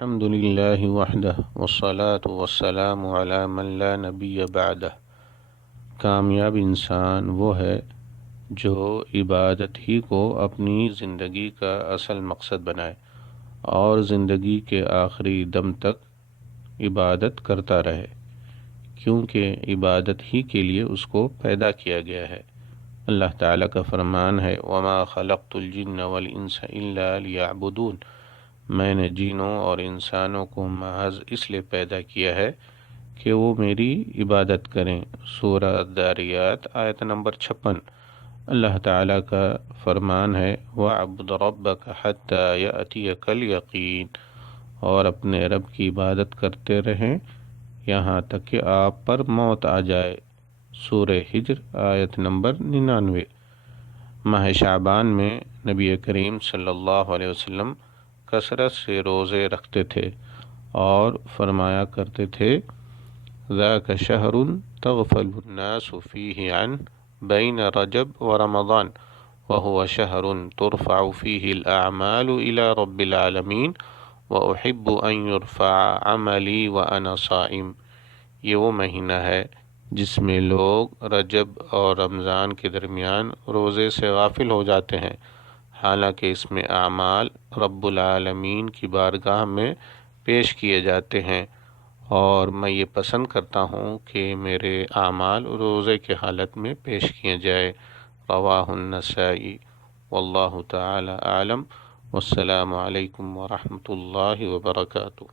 الحمد للہ وحدہ والصلاة والسلام علی من لا نبی بعدہ۔ کامیاب انسان وہ ہے جو عبادت ہی کو اپنی زندگی کا اصل مقصد بنائے اور زندگی کے آخری دم تک عبادت کرتا رہے، کیونکہ عبادت ہی کے لیے اس کو پیدا کیا گیا ہے۔ اللہ تعالیٰ کا فرمان ہے وَمَا خَلَقْتُ الْجِنَّ وَالْإِنسَ إِلَّا لِيَعْبُدُونَ، میں نے جنوں اور انسانوں کو محض اس لیے پیدا کیا ہے کہ وہ میری عبادت کریں۔ سورہ الذاریات آیت نمبر 56۔ اللہ تعالیٰ کا فرمان ہے وَاعْبُدْ رَبَّكَ حَتَّى يَأْتِيَكَ الْيَقِينُ، اور اپنے رب کی عبادت کرتے رہیں یہاں تک کہ آپ پر موت آ جائے۔ سورہ ہجر آیت نمبر 99۔ ماہ شعبان میں نبی کریم صلی اللہ علیہ وسلم کثرت سے روزے رکھتے تھے اور فرمایا کرتے تھے ذاک شہر تغفل الناس فیہ عن بین رجب ورمضان وهو شہر ترفع فیہ الاعمال الى رب العالمین واحب ان يرفع عملی وانا صائم۔ یہ وہ مہینہ ہے جس میں لوگ رجب اور رمضان کے درمیان روزے سے غافل ہو جاتے ہیں، حالانکہ اس میں اعمال رب العالمین کی بارگاہ میں پیش کیے جاتے ہیں، اور میں یہ پسند کرتا ہوں کہ میرے اعمال روزے کے حالت میں پیش کیے جائے۔ رواہ النسائی۔ واللہ تعالی اعلم، والسلام علیکم ورحمۃ اللہ وبرکاتہ۔